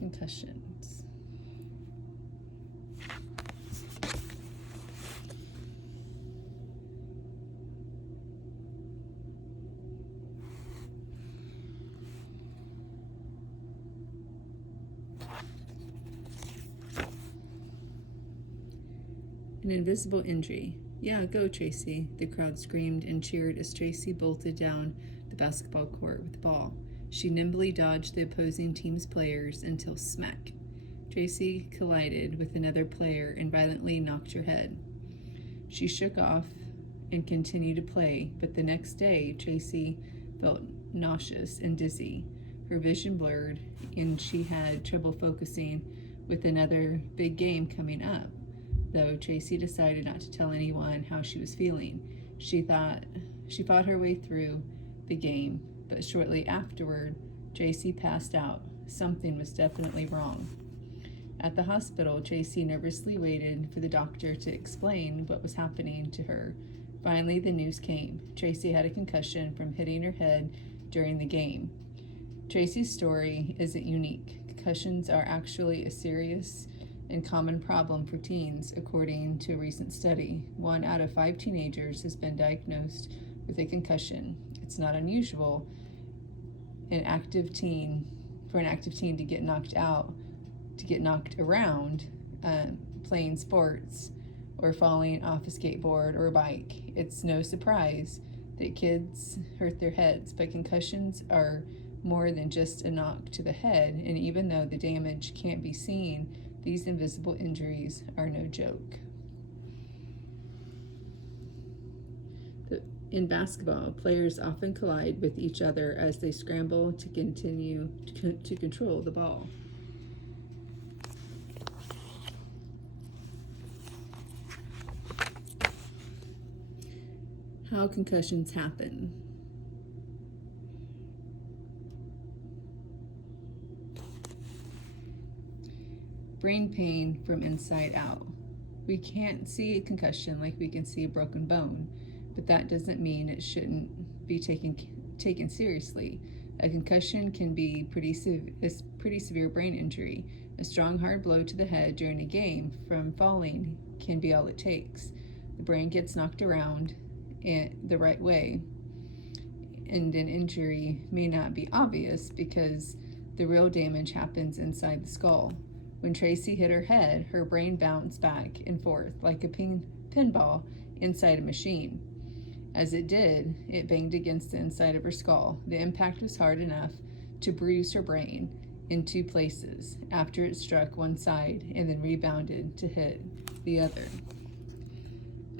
concussions. An invisible injury. Yeah, go, Tracy, the crowd screamed and cheered as Tracy bolted down the basketball court with the ball. She nimbly dodged the opposing team's players until smack. Tracy collided with another player and violently knocked her head. She shook off and continued to play, but the next day, Tracy felt nauseous and dizzy. Her vision blurred, and she had trouble focusing with another big game coming up. Though Tracy decided not to tell anyone how she was feeling. She fought her way through the game, but shortly afterward, Tracy passed out. Something was definitely wrong. At the hospital, Tracy nervously waited for the doctor to explain what was happening to her. Finally, the news came. Tracy had a concussion from hitting her head during the game. Tracy's story isn't unique. Concussions are actually a serious and common problem for teens, according to a recent study. 1 out of 5 teenagers has been diagnosed with a concussion. It's not unusual for an active teen to get knocked around playing sports or falling off a skateboard or a bike. It's no surprise that kids hurt their heads, but concussions are more than just a knock to the head, and even though the damage can't be seen, these invisible injuries are no joke. In basketball, players often collide with each other as they scramble to continue to control the ball. How concussions happen. Brain pain from inside out. We can't see a concussion like we can see a broken bone, but that doesn't mean it shouldn't be taken seriously. A concussion can be pretty severe brain injury. A strong, hard blow to the head during a game from falling can be all it takes. The brain gets knocked around the right way, and an injury may not be obvious because the real damage happens inside the skull. When Tracy hit her head, her brain bounced back and forth like a pinball inside a machine. As it did, it banged against the inside of her skull. The impact was hard enough to bruise her brain in 2 places after it struck one side and then rebounded to hit the other.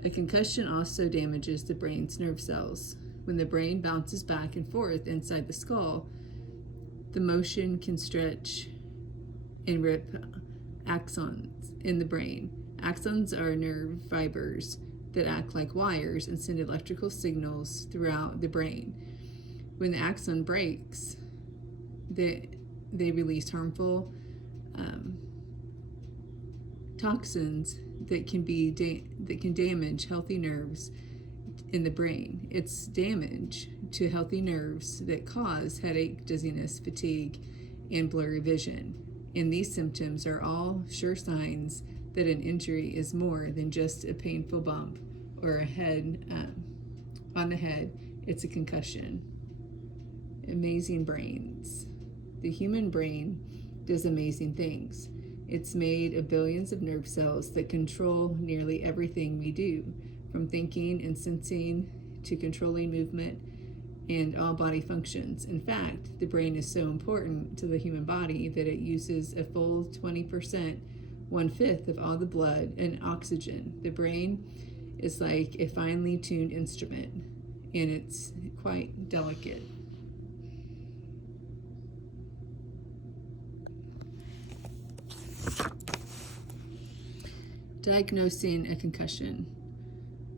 A concussion also damages the brain's nerve cells. When the brain bounces back and forth inside the skull, the motion can stretch and rip axons in the brain. Axons are nerve fibers that act like wires and send electrical signals throughout the brain. When the axon breaks, they release harmful toxins that can damage healthy nerves in the brain. It's damage to healthy nerves that cause headache, dizziness, fatigue, and blurry vision. And these symptoms are all sure signs that an injury is more than just a painful bump or a head on the head. It's a concussion. Amazing brains. The human brain does amazing things. It's made of billions of nerve cells that control nearly everything we do, from thinking and sensing to controlling movement and all body functions. In fact, the brain is so important to the human body that it uses a full 20%, 1/5 of all the blood and oxygen. The brain is like a finely tuned instrument, and it's quite delicate. Diagnosing a concussion.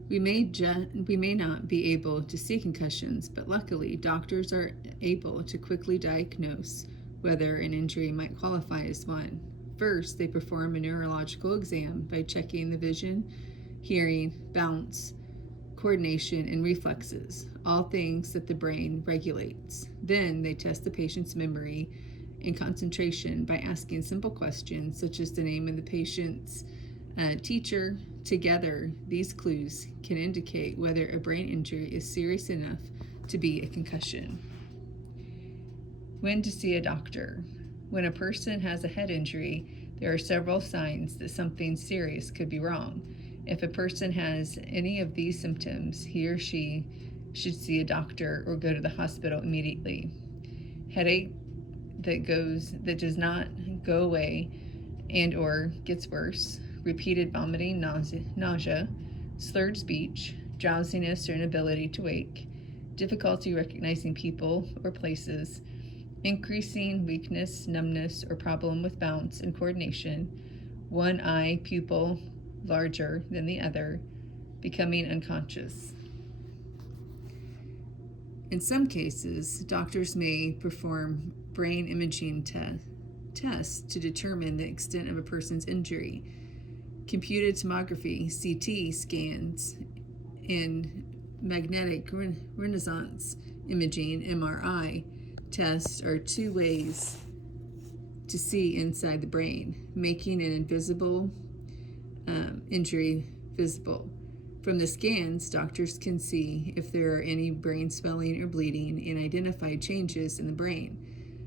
We may not be able to see concussions, but luckily doctors are able to quickly diagnose whether an injury might qualify as one. First, they perform a neurological exam by checking the vision, hearing, balance, coordination, and reflexes, all things that the brain regulates. Then they test the patient's memory and concentration by asking simple questions such as the name of the patient's teacher. Together, these clues can indicate whether a brain injury is serious enough to be a concussion. When to see a doctor. When a person has a head injury, there are several signs that something serious could be wrong. If a person has any of these symptoms, he or she should see a doctor or go to the hospital immediately. Headache that does not go away and or gets worse, repeated vomiting, nausea, slurred speech, drowsiness or inability to wake, difficulty recognizing people or places, increasing weakness, numbness, or problem with balance and coordination, one eye pupil larger than the other, becoming unconscious. In some cases, doctors may perform brain imaging tests to determine the extent of a person's injury. Computed tomography, CT scans, and magnetic resonance imaging, MRI, tests are two ways to see inside the brain, making an invisible injury visible. From the scans, doctors can see if there are any brain swelling or bleeding and identify changes in the brain.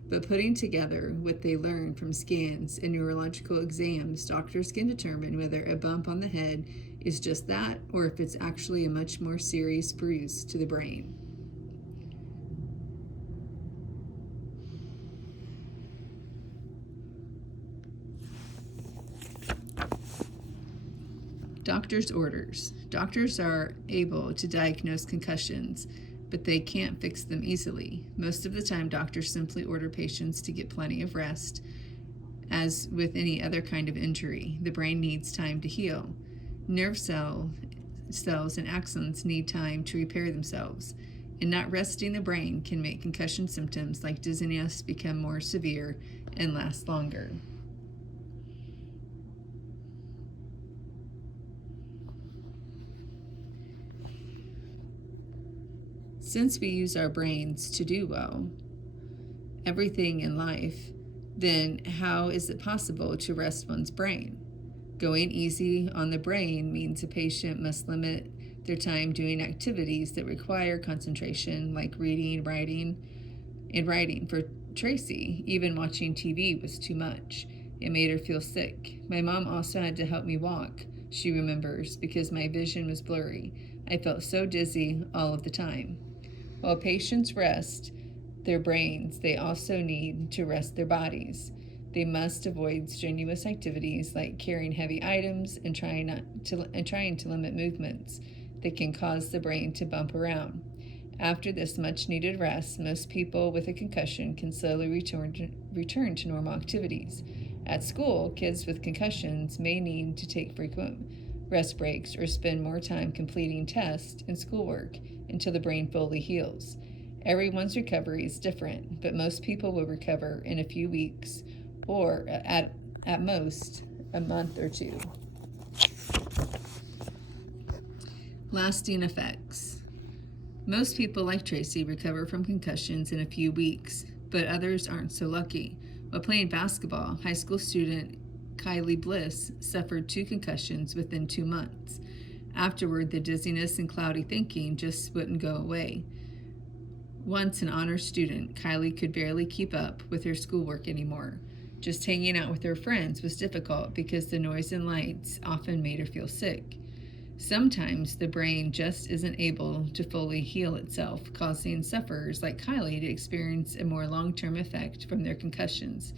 But putting together what they learn from scans and neurological exams, doctors can determine whether a bump on the head is just that or if it's actually a much more serious bruise to the brain. Doctor's orders. Doctors are able to diagnose concussions, but they can't fix them easily. Most of the time, doctors simply order patients to get plenty of rest. As with any other kind of injury, the brain needs time to heal. Nerve cells and axons need time to repair themselves, and not resting the brain can make concussion symptoms like dizziness become more severe and last longer. Since we use our brains to do well, everything in life, then how is it possible to rest one's brain? Going easy on the brain means a patient must limit their time doing activities that require concentration, like reading, writing. For Tracy, even watching TV was too much. It made her feel sick. My mom also had to help me walk, she remembers, because my vision was blurry. I felt so dizzy all of the time. While patients rest their brains, they also need to rest their bodies. They must avoid strenuous activities like carrying heavy items and trying to limit movements that can cause the brain to bump around. After this much-needed rest, most people with a concussion can slowly return to normal activities. At school, kids with concussions may need to take frequent rest breaks or spend more time completing tests and schoolwork until the brain fully heals. Everyone's recovery is different, but most people will recover in a few weeks or at most a month or two. Lasting effects. Most people like Tracy recover from concussions in a few weeks, but others aren't so lucky. While playing basketball, high school student Kylie Bliss suffered 2 concussions within 2 months. Afterward, the dizziness and cloudy thinking just wouldn't go away. Once an honor student, Kylie could barely keep up with her schoolwork anymore. Just hanging out with her friends was difficult because the noise and lights often made her feel sick. Sometimes the brain just isn't able to fully heal itself, causing sufferers like Kylie to experience a more long-term effect from their concussions.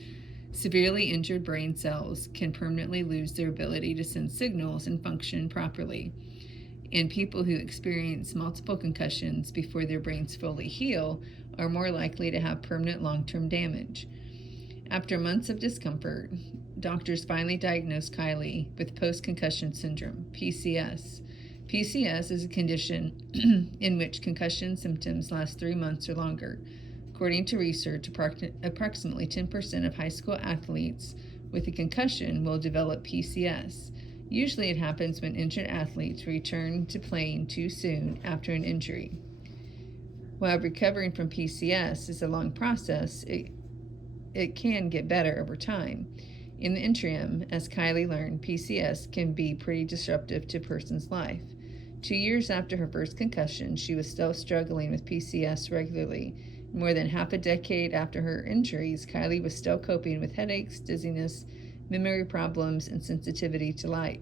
Severely injured brain cells can permanently lose their ability to send signals and function properly. And people who experience multiple concussions before their brains fully heal are more likely to have permanent long-term damage. After months of discomfort, doctors finally diagnosed Kylie with post-concussion syndrome, PCS. PCS is a condition in which concussion symptoms last 3 months or longer. According to research, approximately 10% of high school athletes with a concussion will develop PCS. Usually it happens when injured athletes return to playing too soon after an injury. While recovering from PCS is a long process, it it can get better over time. In the interim, as Kylie learned, PCS can be pretty disruptive to a person's life. 2 years after her first concussion, she was still struggling with PCS regularly. More than half a decade after her injuries, Kylie was still coping with headaches, dizziness, memory problems, and sensitivity to light.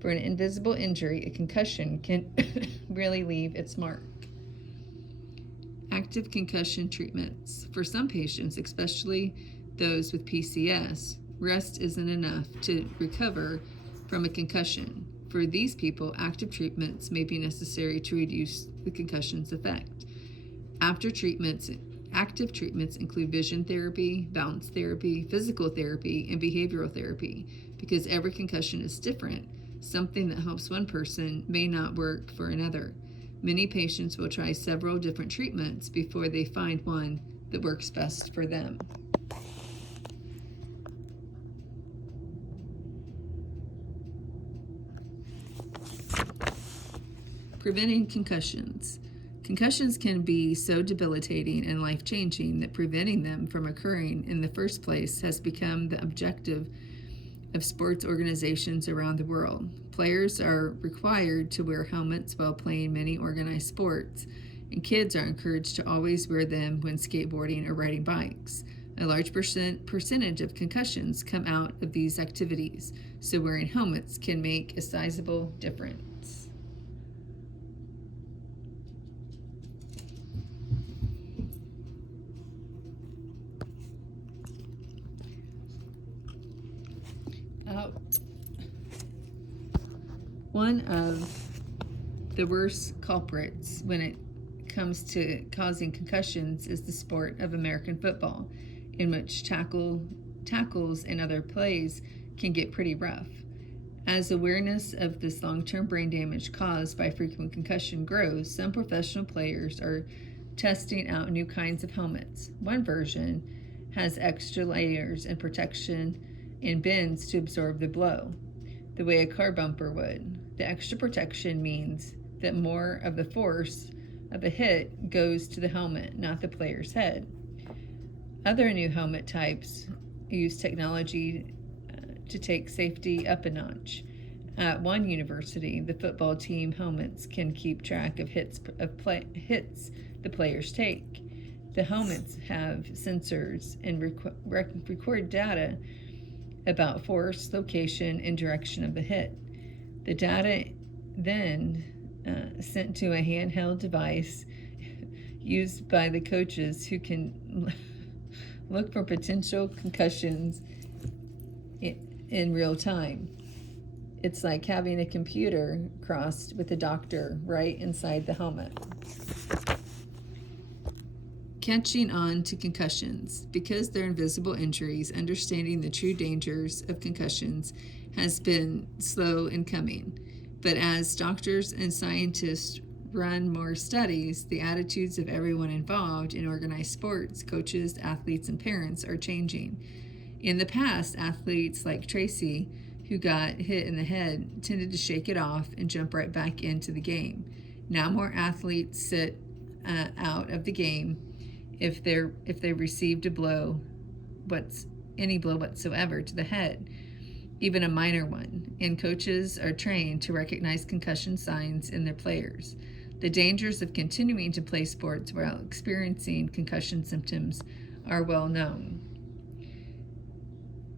For an invisible injury, a concussion can really leave its mark. Active concussion treatments. For some patients, especially those with PCS, rest isn't enough to recover from a concussion. For these people, active treatments may be necessary to reduce the concussion's effect. Active treatments include vision therapy, balance therapy, physical therapy, and behavioral therapy. Because every concussion is different, something that helps one person may not work for another. Many patients will try several different treatments before they find one that works best for them. Preventing concussions. Concussions can be so debilitating and life-changing that preventing them from occurring in the first place has become the objective of sports organizations around the world. Players are required to wear helmets while playing many organized sports, and kids are encouraged to always wear them when skateboarding or riding bikes. A large percentage of concussions come out of these activities, so wearing helmets can make a sizable difference. One of the worst culprits when it comes to causing concussions is the sport of American football, in which tackles and other plays can get pretty rough. As awareness of this long-term brain damage caused by frequent concussion grows, some professional players are testing out new kinds of helmets. One version has extra layers and protection and bends to absorb the blow, the way a car bumper would. The extra protection means that more of the force of the hit goes to the helmet, not the player's head. Other new helmet types use technology to take safety up a notch. At one university, the football team helmets can keep track of hits the players take. The helmets have sensors and record data about force, location, and direction of the hit. The data then sent to a handheld device used by the coaches who can look for potential concussions in real time. It's like having a computer crossed with a doctor right inside the helmet. Catching on to concussions. Because they're invisible injuries, understanding the true dangers of concussions has been slow in coming. But as doctors and scientists run more studies, the attitudes of everyone involved in organized sports, coaches, athletes, and parents are changing. In the past, athletes like Tracy, who got hit in the head, tended to shake it off and jump right back into the game. Now more athletes sit out of the game if they received any blow whatsoever to the head, even a minor one, and coaches are trained to recognize concussion signs in their players. The dangers of continuing to play sports while experiencing concussion symptoms are well known.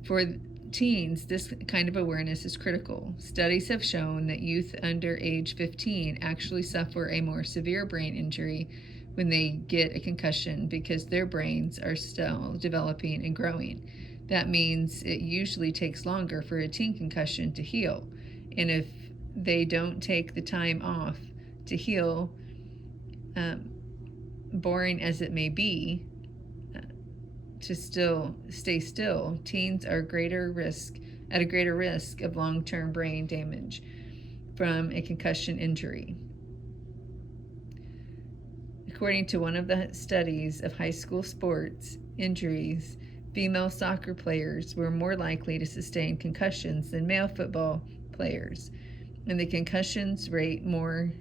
For teens, this kind of awareness is critical. Studies have shown that youth under age 15 actually suffer a more severe brain injury when they get a concussion because their brains are still developing and growing. That means it usually takes longer for a teen concussion to heal. And if they don't take the time off to heal, boring as it may be, to still stay still, teens are at a greater risk of long-term brain damage from a concussion injury. According to one of the studies of high school sports injuries, female soccer players were more likely to sustain concussions than male football players, and the concussions rate more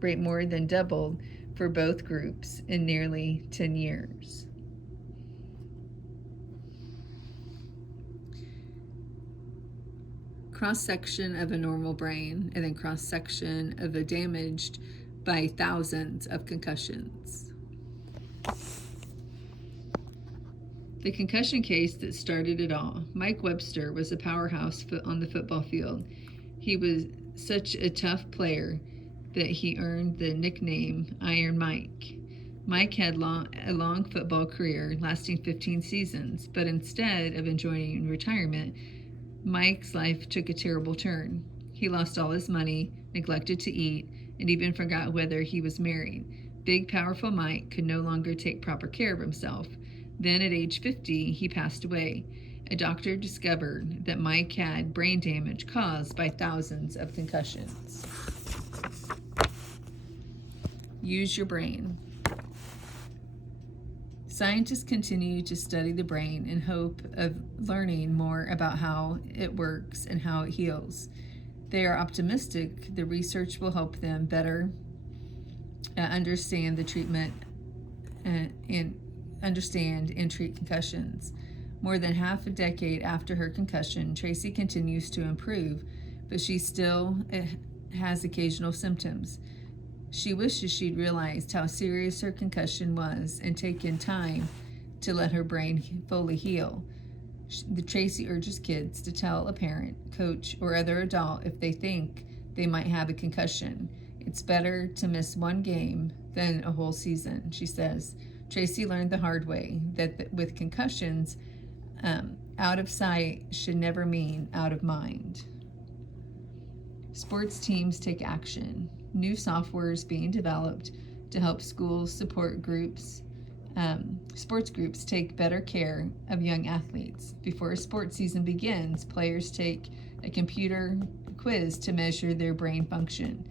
than doubled for both groups in nearly 10 years. cross-section of a normal brain and then cross-section of a damaged by thousands of concussions. The concussion case that started it all. Mike Webster was a powerhouse on the football field. He was such a tough player that he earned the nickname Iron Mike. Mike had a long football career lasting 15 seasons, but instead of enjoying retirement, Mike's life took a terrible turn. He lost all his money, neglected to eat, and even forgot whether he was married. Big, powerful Mike could no longer take proper care of himself. Then at age 50, he passed away. A doctor discovered that Mike had brain damage caused by thousands of concussions. Use your brain. Scientists continue to study the brain in hope of learning more about how it works and how it heals. They are optimistic the research will help them better understand the treatment understand and treat concussions. More than half a decade after her concussion, Tracy continues to improve, but she still has occasional symptoms. She wishes she'd realized how serious her concussion was and taken time to let her brain fully heal. Tracy urges kids to tell a parent, coach, or other adult if they think they might have a concussion. It's better to miss one game than a whole season, she says. Tracy learned the hard way that with concussions, out of sight should never mean out of mind. Sports teams take action. New software is being developed to help schools support groups. Sports groups take better care of young athletes. Before a sports season begins, players take a computer quiz to measure their brain function,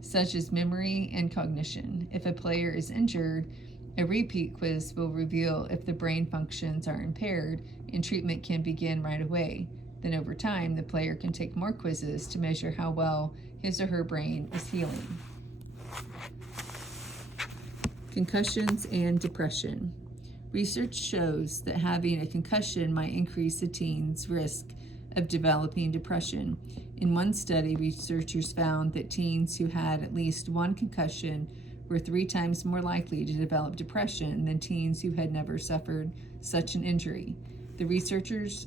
such as memory and cognition. If a player is injured, a repeat quiz will reveal if the brain functions are impaired, and treatment can begin right away. Then over time, the player can take more quizzes to measure how well his or her brain is healing. Concussions and depression. Research shows that having a concussion might increase a teen's risk of developing depression. In one study, researchers found that teens who had at least one concussion were 3 times more likely to develop depression than teens who had never suffered such an injury. The researchers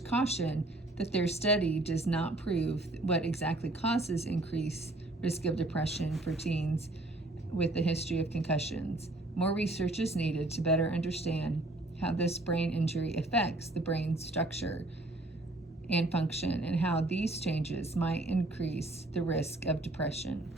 caution that their study does not prove what exactly causes increased risk of depression for teens with a history of concussions. More research is needed to better understand how this brain injury affects the brain's structure and function and how these changes might increase the risk of depression.